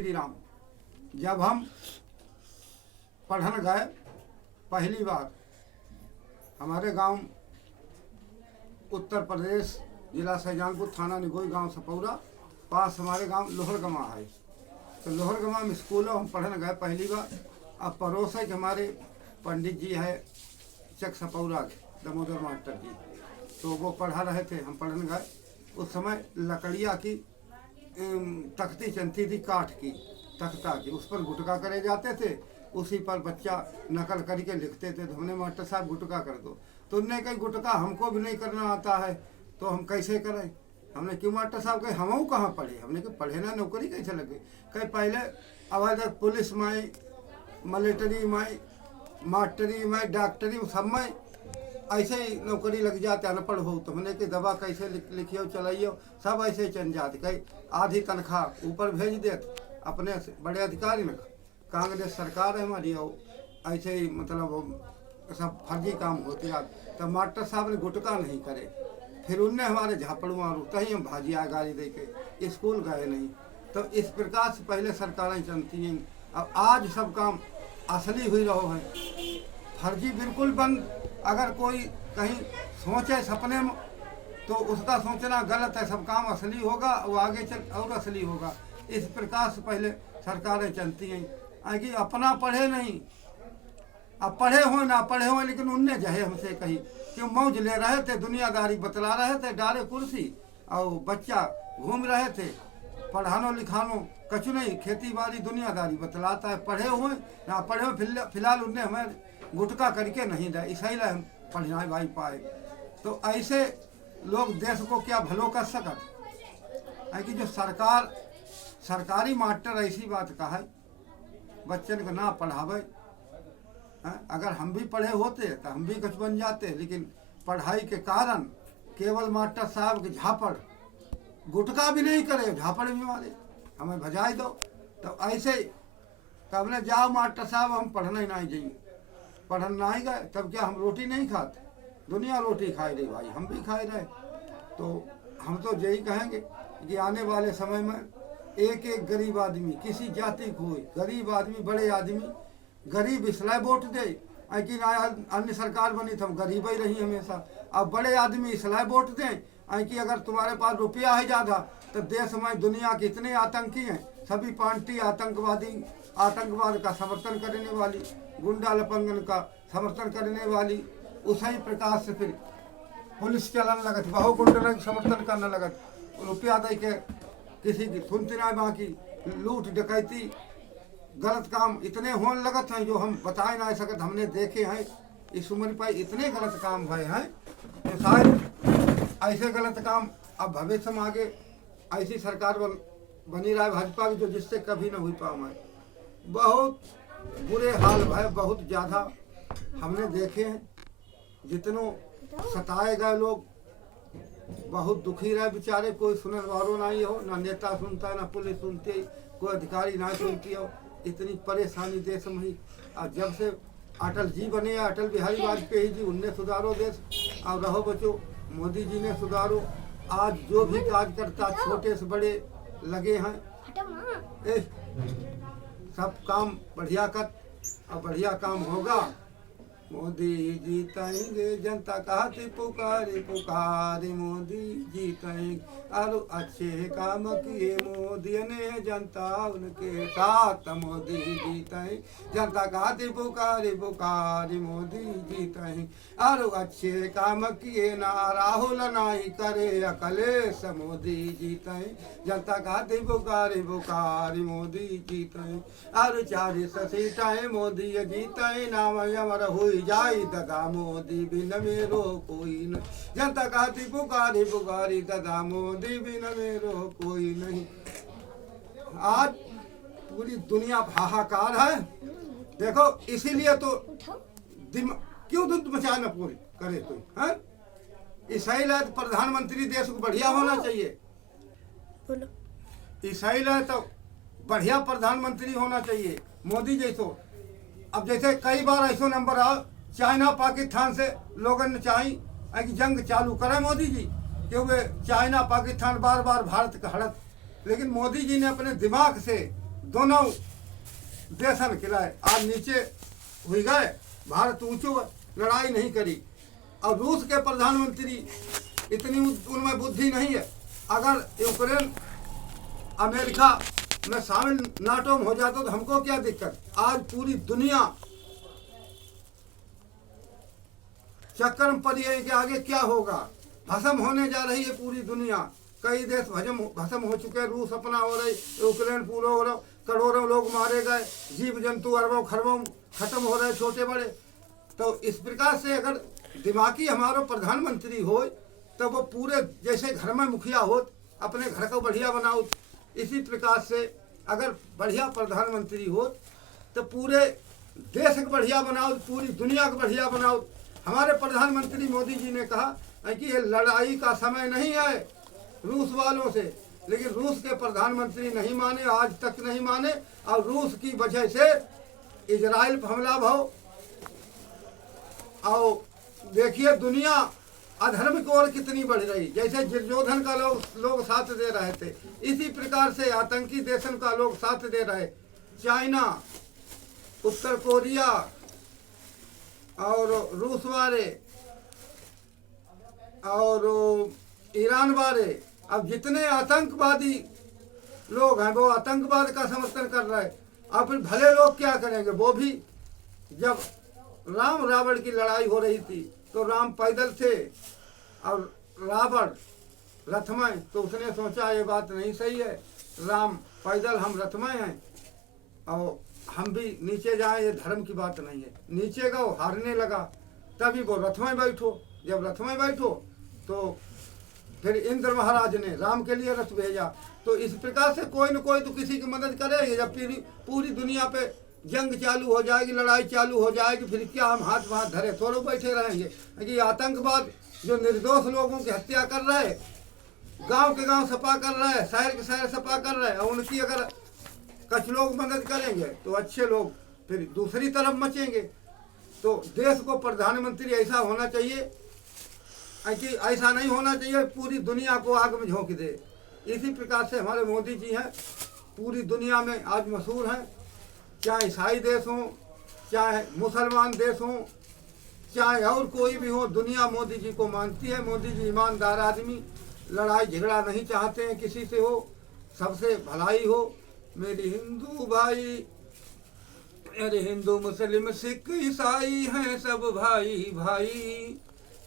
श्री राम। जब हम पढ़ने गए पहली बार, हमारे गांव उत्तर प्रदेश जिला शाहजहांपुर, थाना निगोई, गांव सपौरा, पास हमारे गांव लोहरगमा है। तो लोहरगमा में स्कूल हम पढ़ने गए पहली बार। अब पड़ोस है कि हमारे पंडित जी है चक सपौरा के दामोदर मास्टर जी, तो वो पढ़ा रहे थे, हम पढ़ने गए। उस समय लकड़िया की तख्ती चलती थी, काठ की तख्ता की, उस पर गुटका करे जाते थे, उसी पर बच्चा नकल करके लिखते थे। तो हमने मास्टर साहब गुटका कर दो, तो उनने कही गुटका हमको भी नहीं करना आता है, तो हम कैसे करें। हमने क्यों मास्टर साहब कहे हम कहाँ पढ़े, हमने कहा पढ़े ना, नौकरी कैसे लगे। कहे पहले अब पुलिस में, मिलिट्री में, मास्टरी में, डॉक्टरी में, सब में ऐसे ही नौकरी लग जाते अनपढ़ हो। तो हमने कि दवा कैसे लिखियो चलाइयो, सब ऐसे ही चल जाते। कहीं आधी तनख्वाह ऊपर भेज देते अपने बड़े अधिकारी में। कांग्रेस सरकार है हमारी, और ऐसे ही मतलब सब फर्जी काम होते आज। तो मास्टर साहब ने गुटका नहीं करे, फिर उनने हमारे झापड़ मारू, तही हम भाजिया गाली दे के स्कूल गए नहीं। तो इस प्रकार से पहले सरकारें चलती हैं। अब आज सब काम असली हुई रहो है, फर्जी बिल्कुल बंद। अगर कोई कहीं सोचे सपने में, तो उसका सोचना गलत है। सब काम असली होगा, वो आगे चल और असली होगा। इस प्रकार से पहले सरकारें चलती हैं कि अपना पढ़े नहीं, अब पढ़े हो ना पढ़े हो, लेकिन उनने जहे हमसे कही कि मौज ले रहे थे, दुनियादारी बतला रहे थे, डारे कुर्सी और बच्चा घूम रहे थे। पढ़ानो लिखानो कछु नहीं, खेती बाड़ी दुनियादारी बतलाता है। पढ़े हुए ना पढ़े हो, फिलहाल उनने हमें गुटका करके नहीं दिया, इसी लिए हम पढ़ना भाई पाए। तो ऐसे लोग देश को क्या भलो कर सकत है कि जो सरकारी मास्टर ऐसी बात कहा है बच्चन को ना पढ़ावे। अगर हम भी पढ़े होते तो हम भी कुछ बन जाते, लेकिन पढ़ाई के कारण केवल मास्टर साहब के झापड़, गुटका भी नहीं करे, झापड़ भी मारे, हमें भजाई दो। तो ऐसे तब ने जाओ मास्टर साहब हम पढ़ने नहीं जाइए, पढ़ने नहीं गए, तब क्या हम रोटी नहीं खाते, दुनिया रोटी खाई रही भाई, हम भी खाए रहे। तो हम तो यही कहेंगे कि आने वाले समय में एक एक गरीब आदमी, किसी जाति को गरीब आदमी, बड़े आदमी, गरीब इसलिए वोट दे कि अन्य सरकार बनी तो हम गरीब ही रही हमेशा। अब बड़े आदमी इसलिए वोट दें कि अगर तुम्हारे पास रुपया है ज़्यादा, तो देश में दुनिया के इतने आतंकी हैं, सभी पार्टी आतंकवादी, आतंकवाद का समर्थन करने वाली, गुंडा लपंगन का समर्थन करने वाली, उसी प्रकार से फिर पुलिस चलन लगत, बहु गुंडा समर्थन करने लगत, रुपया दे के किसी की सुनती ना, बाकी लूट डकैती गलत काम इतने होने लगत हैं जो हम बता नहीं सकते। हमने देखे हैं इस उम्र पर इतने गलत काम भए हैं, तो शायद ऐसे गलत काम अब भविष्य में आगे ऐसी सरकार बनी रहा है भाजपा की, जो जिससे कभी न हुई पाए। बहुत बुरे हाल भय, बहुत ज़्यादा हमने देखे हैं। जितनों सताए गए लोग, बहुत दुखी रहे बेचारे, कोई सुनने वालों नहीं हो, ना नेता सुनता है, ना पुलिस सुनती है, कोई अधिकारी ना सुनती हो। इतनी परेशानी देश में ही। और जब से अटल जी बने, अटल बिहारी वाजपेयी जी, उनने सुधारो देश, और रहो बच्चों मोदी जी ने सुधारो। आज जो भी कार्यकर्ता छोटे से बड़े लगे हैं, सब काम बढ़िया कर, और बढ़िया काम होगा। मोदी जीतेंगे, जनता कहती पुकारे पुकारे, मोदी जीतेंगे, और अच्छे काम किए मोदी ने, जनता उनके साथ। मोदी जीतेंगे, जनता कहती पुकारे पुकारे, मोदी जीतेंगे, और अच्छे काम किए ना, राहुल नहीं करे अकलेश। मोदी जीतेंगे, जनता कहती पुकारे पुकारे, मोदी जीतेंगे, और 40 सीटें मोदी जीतेंगे, नाम अमर हुई जाई दादा मोदी बिन मेरो कोई न। जनता कहती पुकारी पुकारी, दादा मोदी बिन मेरो कोई नहीं। आज पूरी दुनिया हाहाकार है। देखो इसीलिए तो क्यों दुध मचाना पूरी करे तो है, इसलिए तो प्रधानमंत्री देश को बढ़िया होना चाहिए, इसलिए तो बढ़िया प्रधानमंत्री होना चाहिए मोदी जैसो। अब जैसे कई बार ऐसा नंबर आ चाइना पाकिस्तान से लोगों ने चाही कि जंग चालू करे मोदी जी, क्योंकि चाइना पाकिस्तान बार बार भारत का हड़त, लेकिन मोदी जी ने अपने दिमाग से दोनों देशन खिलाए, आज नीचे हुई गए, भारत ऊंचो लड़ाई नहीं करी। और रूस के प्रधानमंत्री इतनी उनमें बुद्धि नहीं है, अगर यूक्रेन अमेरिका में शामिल नाटो में हो जाता तो हमको क्या दिक्कत। आज पूरी दुनिया चक्कर में पड़ी है कि आगे क्या होगा, भस्म होने जा रही है पूरी दुनिया। कई देश भस्म हो चुके हैं, रूस अपना हो रही, यूक्रेन पूरा हो रहा, करोड़ों लोग मारे गए, जीव जंतु अरबों खरबों खत्म हो रहे छोटे बड़े। तो इस प्रकार से अगर दिमागी हमारा प्रधानमंत्री हो तो वो पूरे जैसे घर में मुखिया हो अपने घर को बढ़िया बनाओ, इसी प्रकार से अगर बढ़िया प्रधानमंत्री हो तो पूरे देश को बढ़िया बनाओ, पूरी दुनिया को बढ़िया बनाओ। हमारे प्रधानमंत्री मोदी जी ने कहा कि ये लड़ाई का समय नहीं है रूस वालों से, लेकिन रूस के प्रधानमंत्री नहीं माने, आज तक नहीं माने। और रूस की वजह से इजराइल पर हमला भाव, और देखिए दुनिया अधर्म की ओर कितनी बढ़ रही। जैसे दुर्योधन का लोग साथ दे रहे थे, इसी प्रकार से आतंकी देशन का लोग साथ दे रहे। चाइना, उत्तर कोरिया और रूस वाले और ईरान वाले, अब जितने आतंकवादी लोग हैं वो आतंकवाद का समर्थन कर रहे हैं। अब फिर भले लोग क्या करेंगे। वो भी जब राम रावण की लड़ाई हो रही थी तो राम पैदल थे और रावण रथ में, तो उसने सोचा ये बात नहीं सही है, राम पैदल हम रथ में हैं और हम भी नीचे जाएं, ये धर्म की बात नहीं है। नीचे गो हारने लगा, तभी वो रथ में बैठो। जब रथ में बैठो तो फिर इंद्र महाराज ने राम के लिए रथ भेजा। तो इस प्रकार से कोई न कोई तो किसी की मदद करेगी। जब पूरी दुनिया पे जंग चालू हो जाएगी, लड़ाई चालू हो जाएगी, फिर क्या हम हाथ धरे थोड़े बैठे रहेंगे। कि आतंकवाद जो निर्दोष लोगों की हत्या कर रहे, गांव के गांव सफा कर रहे हैं, शहर के शहर सफा कर रहे हैं, और उनकी अगर कुछ लोग मदद करेंगे तो अच्छे लोग फिर दूसरी तरफ मचेंगे। तो देश को प्रधानमंत्री ऐसा होना चाहिए कि ऐसा नहीं होना चाहिए पूरी दुनिया को आग में झोंक दे। इसी प्रकार से हमारे मोदी जी हैं, पूरी दुनिया में आज मशहूर हैं। चाहे ईसाई देश हों, चाहे मुसलमान देश हों, चाहे और कोई भी हो, दुनिया मोदी जी को मानती है। मोदी जी ईमानदार आदमी, लड़ाई झगड़ा नहीं चाहते हैं किसी से हो, सबसे भलाई हो। मेरी हिंदू भाई, अरे हिंदू मुस्लिम सिख ईसाई हैं सब भाई भाई,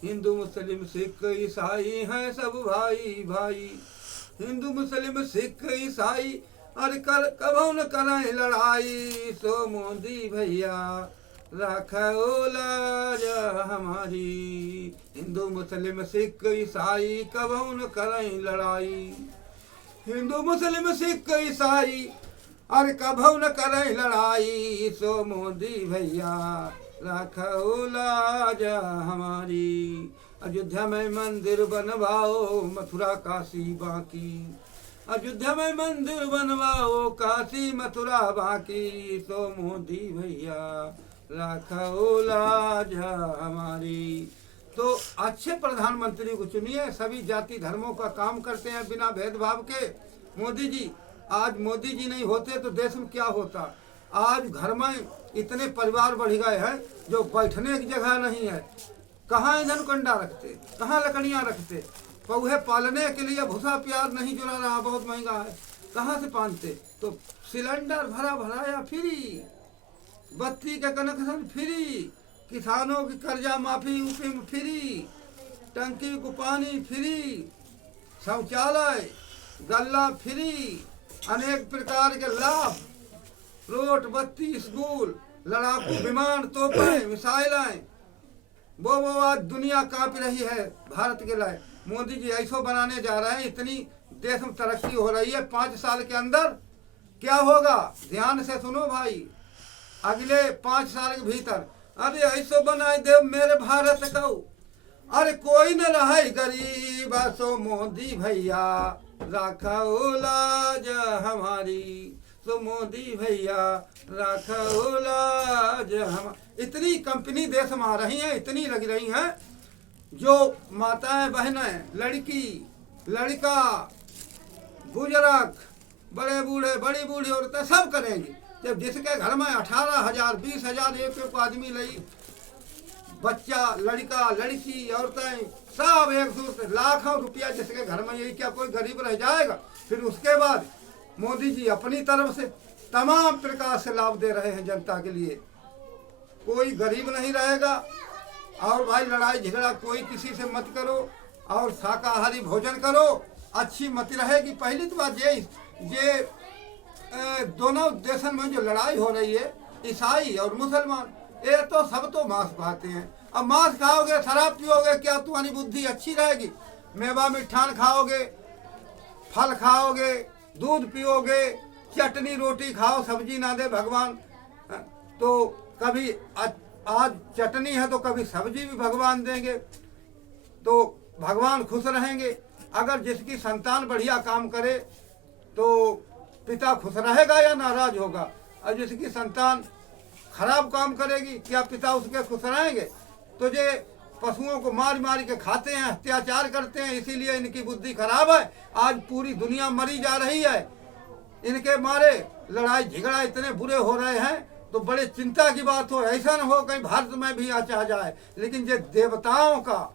हिंदू मुस्लिम सिख ईसाई हैं सब भाई भाई, हिंदू मुस्लिम सिख ईसाई अरे कबो न करें लड़ाई। सो मोदी भैया रखो लाज हमारी, हिंदू मुस्लिम सिख ईसाई कबो न करें लड़ाई, हिंदू मुस्लिम सिख ईसाई अरे कबो न करें लड़ाई। सो मोदी भैया रखो लाज हमारी, अयोध्या में मंदिर बनवाओ मथुरा काशी बाकी, अयोध्या में मंदिर बनवाओ काशी मथुरा बाकी। सो मोदी भैया रखो लाज हमारी। तो अच्छे प्रधानमंत्री को चुनिए, सभी जाति धर्मों का काम करते हैं बिना भेदभाव के मोदी जी। आज मोदी जी नहीं होते तो देश में क्या होता। आज घर में इतने परिवार बढ़ गए हैं जो बैठने की जगह नहीं है। कहाँ ईंधन कंडा रखते, कहाँ लकड़ियाँ रखते, पौधे पालने के लिए भूसा प्याज नहीं जुड़ा रहा, बहुत महंगा है, कहाँ से पालते। तो सिलेंडर भराया फ्री, बत्ती का कनेक्शन फ्री, किसानों की कर्जा माफी यूपी में फ्री, टंकी को पानी फ्री, शौचालय गल्ला फ्री, अनेक प्रकार के लाभ, रोड बत्ती स्कूल, लड़ाकू विमान तोपें मिसाइलें, वो आज दुनिया कांप रही है भारत के लिए। मोदी जी ऐसा बनाने जा रहे हैं, इतनी देश में तरक्की हो रही है। 5 साल के अंदर क्या होगा, ध्यान से सुनो भाई, अगले 5 साल के भीतर अरे ऐसा बनाए दे मेरे भारत को, अरे कोई न रहे गरीब। सो मोदी भैया रखो लाज हमारी, सो मोदी भैया रखो लाज हम। इतनी कंपनी देश में आ रही हैं, इतनी लग रही हैं, जो माताएं बहनें, लड़की लड़का, बुजुर्ग, बड़े बूढ़े बड़ी बूढ़ी औरतें सब करेंगी। जब जिसके घर में 18,000 20,000 एक आदमी लई, बच्चा लड़का लड़की औरतें सब एक दूसरे, लाखों रुपया जिसके घर में, यही क्या कोई गरीब रह जाएगा। फिर उसके बाद मोदी जी अपनी तरफ से तमाम प्रकार से लाभ दे रहे हैं जनता के लिए, कोई गरीब नहीं रहेगा। और भाई लड़ाई झगड़ा कोई किसी से मत करो और शाकाहारी भोजन करो, अच्छी मत रहेगी। पहली तो बात ये दोनों देशों में जो लड़ाई हो रही है, ईसाई और मुसलमान, ये तो सब तो मांस खाते हैं। अब मांस खाओगे, शराब पियोगे, क्या तुम्हारी बुद्धि अच्छी रहेगी? मेवा मिठान खाओगे, फल खाओगे, दूध पियोगे, चटनी रोटी खाओ, सब्जी ना दे भगवान तो कभी आज चटनी है तो कभी सब्जी भी भगवान देंगे, तो भगवान खुश रहेंगे। अगर जिसकी संतान बढ़िया काम करे तो पिता खुश रहेगा या नाराज होगा? और जिसकी संतान खराब काम करेगी, क्या पिता उसके खुश रहेंगे? तो ये पशुओं को मार मार के खाते हैं, अत्याचार करते हैं, इसीलिए इनकी बुद्धि खराब है। आज पूरी दुनिया मरी जा रही है, इनके मारे लड़ाई झगड़ा इतने बुरे हो रहे हैं। तो बड़े चिंता की बात हो, ऐसा न हो कहीं भारत में भी आ जाए। लेकिन ये देवताओं का,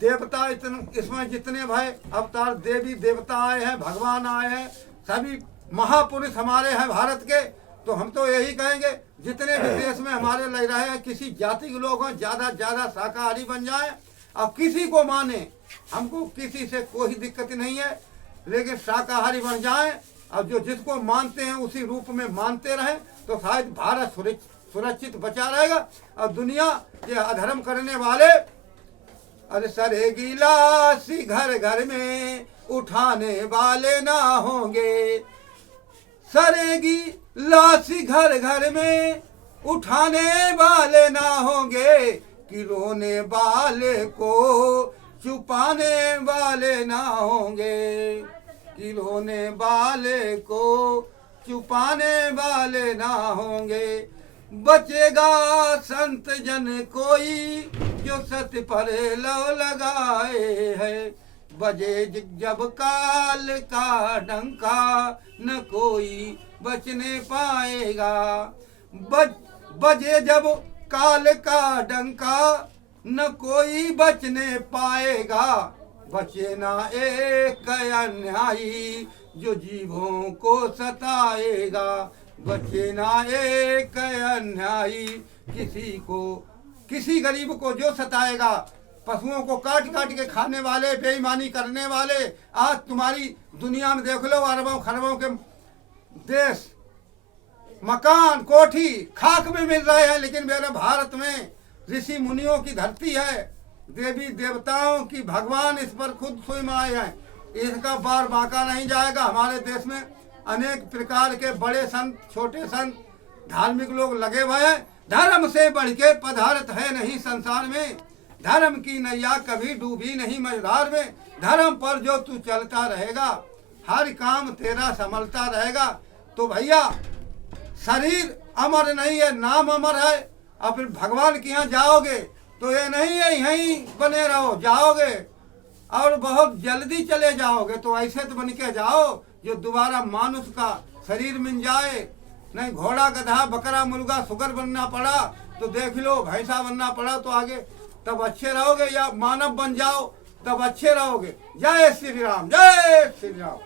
देवता इतने इसमें जितने भाई अवतार देवी देवता आए हैं, भगवान आए हैं, सभी महापुरुष हमारे हैं भारत के। तो हम तो यही कहेंगे जितने भी देश में हमारे लग रहे हैं, किसी जाति के लोग हैं ज़्यादा शाकाहारी बन जाए और किसी को माने, हमको किसी से कोई दिक्कत नहीं है, लेकिन शाकाहारी बन जाए और जो जिसको मानते हैं उसी रूप में मानते रहें, तो शायद भारत सुरक्षित बचा रहेगा। और दुनिया ये अधर्म करने वाले, अरे सरे गिलासी घर घर में उठाने वाले ना होंगे, सरेगी लाशी घर घर में उठाने वाले ना होंगे, कि रोने वाले को छुपाने वाले ना होंगे, कि रोने वाले को छुपाने वाले ना होंगे। बचेगा संत जन कोई जो सत्य पर लव लगाए है, बजे जब काल का डंका न कोई बचने पाएगा। बजे जब काल का डंका न कोई बचने पाएगा, बचे ना एक अन्यायी जो जीवों को सताएगा, बचे ना एक अन्यायी किसी गरीब को जो सताएगा। पशुओं को काट काट के खाने वाले, बेईमानी करने वाले, आज तुम्हारी दुनिया में देख लो, अरबों खरबों के देश, मकान कोठी खाक में मिल रहे हैं। लेकिन मेरे भारत में ऋषि मुनियों की धरती है, देवी देवताओं की, भगवान इस पर खुद स्वयं आए हैं, इसका बार बांका नहीं जाएगा। हमारे देश में अनेक प्रकार के बड़े संत, छोटे संत, धार्मिक लोग लगे हुए हैं। धर्म से बढ़ के पदार्थ है नहीं संसार में, धर्म की नैया कभी डूबी नहीं मझधार में। धर्म पर जो तू चलता रहेगा, हर काम तेरा संभलता रहेगा। तो भैया शरीर अमर नहीं है, नाम अमर है। और फिर भगवान के यहाँ जाओगे तो ये नहीं है यहीं बने रहो, जाओगे और बहुत जल्दी चले जाओगे। तो ऐसे तो बन के जाओ जो दोबारा मानुष का शरीर मिल जाए। नहीं घोड़ा गधा बकरा मुर्गा सुगर बनना पड़ा तो देख लो, भैंसा बनना पड़ा तो आगे तब अच्छे रहोगे, या मानव बन जाओ तब अच्छे रहोगे। जय श्री राम, जय श्री राम।